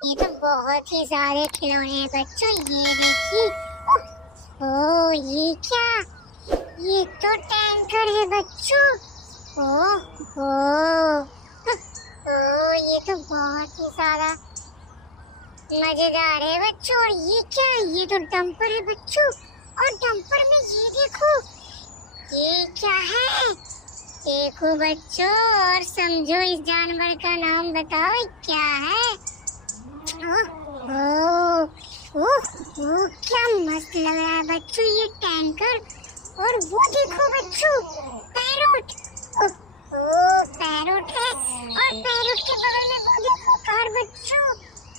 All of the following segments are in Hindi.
ये तो बहुत ही सारे खिलौने हैं बच्चों। ये देखिए, ओ ये क्या, ये तो टैंकर है बच्चों। ओ ओ ओ ये तो बहुत ही सारा मजेदार है बच्चों। और ये क्या है, ये तो डंपर है बच्चों। और डंपर में ये देखो, ये क्या है, देखो बच्चों और समझो इस जानवर का नाम बताओ क्या है। ओ, ओ, ओ, क्या मस्त लग रहा है बच्चों ये टैंकर। और वो देखो बच्चों, पैरोट। ओ पैरोट है, और पैरोट के बगल में वो देखो कार बच्चों।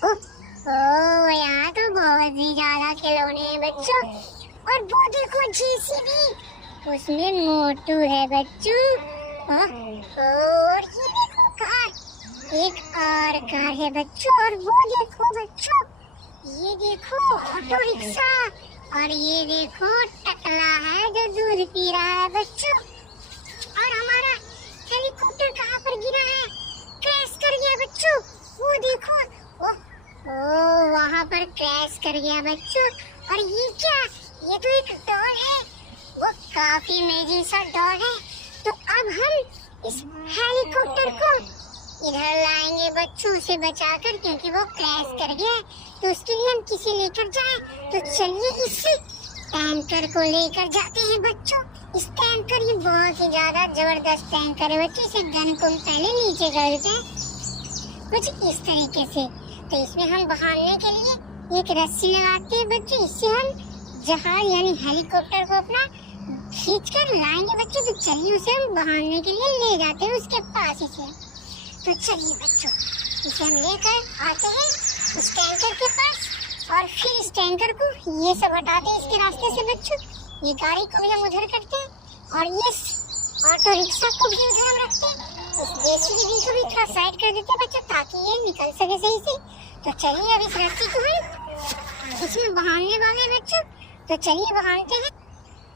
ओ यहाँ तो बहुत ही ज्यादा खिलौने हैं बच्चों। और वो देखो जेसीबी, उसमें मोटू है बच्चों। और ये देखो कार, एक और कार है बच्चों। और वो देखो बच्चों, ये देखो ऑटो रिक्शा। और ये देखो टकला है जो दूध पी रहा है बच्चों। और हमारा हेलीकॉप्टर कहाँ पर गिरा है, क्रैश कर गया बच्चों। वो देखो, ओ वहाँ पर क्रैश कर गया बच्चों। और ये क्या, ये तो एक डॉल है, वो काफी अमेजिंग सा डॉल है। तो अब हम इस हेलीकॉप्टर को इधर लाएंगे बच्चों, उसे बचाकर, क्योंकि वो क्रैश कर गया है। तो उसके लिए हम किसी लेकर जाए। तो चलिए इस टैंकर को लेकर जाते हैं बच्चों। इस टैंकर ये बहुत ही ज्यादा जबरदस्त टैंकर है बच्चों। इसे गन को पहले नीचे कर देते हैं कुछ इस तरीके से। तो इसमें हम बहाने के लिए एक रस्सी लगाते हैं बच्चों। इससे हम जहाज यानी हेलीकॉप्टर को अपना खींच कर लाएंगे बच्चों। तो चलिए उसे हम बहाने के लिए ले जाते हैं उसके पास इसे। तो चलिए बच्चों, इसे हम लेकर आते हैं उस टैंकर के पास। और फिर इस टैंकर को ये सब हटाते हैं इसके रास्ते से बच्चों। ये गाड़ी को भी हम उधर करते हैं, और ये ऑटो रिक्शा को भी उधर हम रखते हैं। इस जेसीबी को भी थोड़ा साइड कर देते हैं बच्चों, ताकि ये निकल सके सही से। तो चलिए अब इस रस्सी को हम इसमें बहाने वाले हैं बच्चों। तो चलिए बहानते हैं।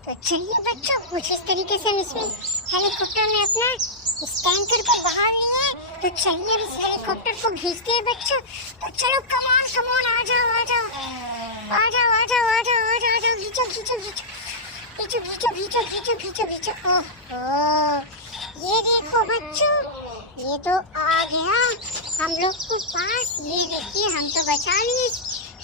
तो चलिए बच्चों, कुछ इस तरीके से हम इसमें हेलीकॉप्टर में अपना इस टैंकर को बहा लिए। तो चलिए इस हेलीकॉप्टर को खींचते हैं बच्चों। तो चलो कमान कमान, आ जाओ आ जाओ आ जाओ आ जाओ आ जाओ आ जाओ आ जाओ, खींचो खींचो खींचो खींचो खींचो खींचो खींचो खींचो। ओहो, ये देखो बच्चों, ये तो आ गया हम लोग के पास। ये देखिए, हम तो बचा लिए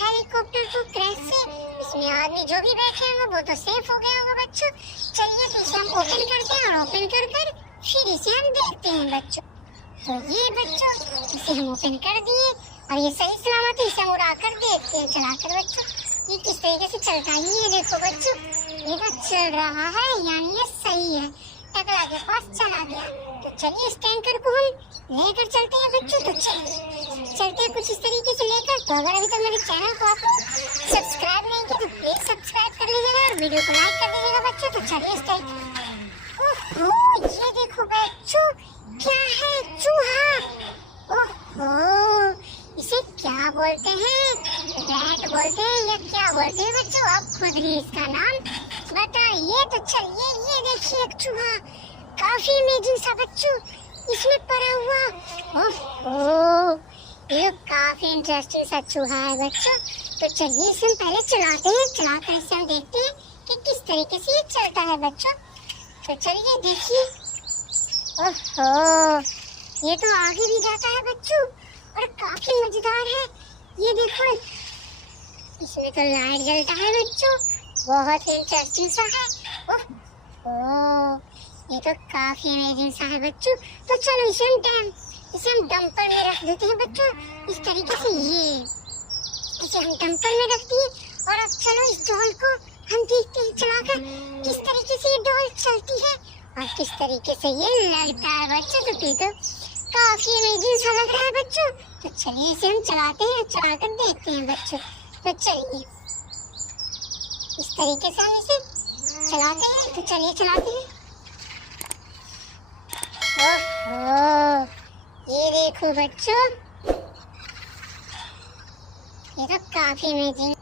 हेलीकॉप्टर को क्रैश से। इसमें आदमी जो भी बैठे हैं वो तो सेफ हो गया होगा बच्चों। चलिए तो इसे हम ओपन करते हैं, और ओपन कर कर फिर इसे हम देखते हैं बच्चों। तो ये बच्चों, इसे हम ओपन कर दिए, और ये सही सलामत है। इसे हम उड़ा कर देखते हैं, चलाकर बच्चों ये किस तरीके से चलता है। ये देखो बच्चों, ये तो चल रहा है, यानी ये सही है, टकला के पास चला गया। तो चलिए इस टैंकर को हम लेकर चलते हैं बच्चों। तो चलते हैं कुछ इस तरीके से लेकर। तो अगर अभी तक मेरे चैनल को आप सब्सक्राइब नहीं किया तो प्लीज सब्सक्राइब कर लीजिएगा, और वीडियो को लाइक कर दीजिएगा बच्चों। तो चलिए इस टाइप, ओहो ये देखो बच्चों, क्या है, चूहा। ओहो, इसे क्या बोलते हैं, रैट बोलते हैं या क्या बोलते हैं बच्चों, आप खुद ही इसका नाम बताइए। तो चलिए ये देखिए एक चूहा, काफी अमेजिंग सा बच्चों इसमें पड़ा हुआ। ओह, ये काफी इंटरेस्टिंग सा चूहा है बच्चों। तो चलिए इसे हम पहले चलाते हैं, चलाकर इसे हम देखते हैं कि किस तरीके से ये चलता है बच्चों। तो चलिए देखिए, ओहो, ये तो आगे भी जाता है बच्चों, और काफी मजेदार है। ये देखो, इसमें तो लाइट जलता है बच्चों, बहुत ही इंटरेस्टिंग सा है। ओह, ये तो काफी अमेजिंग सा है बच्चों। तो चलो इसे हम डंपर में रख देते हैं बच्चों, इस तरीके से। ये इसे हम डंपर में रख दिए, और अब चलो इस डॉल को हम देखते हैं चलाकर किस तरीके से ये डॉल चलती है, और किस तरीके से ये लगता है बच्चों। तो काफी अमेजिंग सा लग रहा है बच्चों। तो चलिए इसे हम चलाते हैं, चलाकर देखते हैं बच्चों। तो चलिए इस तरीके से हम इसे चलाते हैं। तो चलिए चलाते हैं। ओहो, ये देखो बच्चों, ये तो काफी अमेजिंग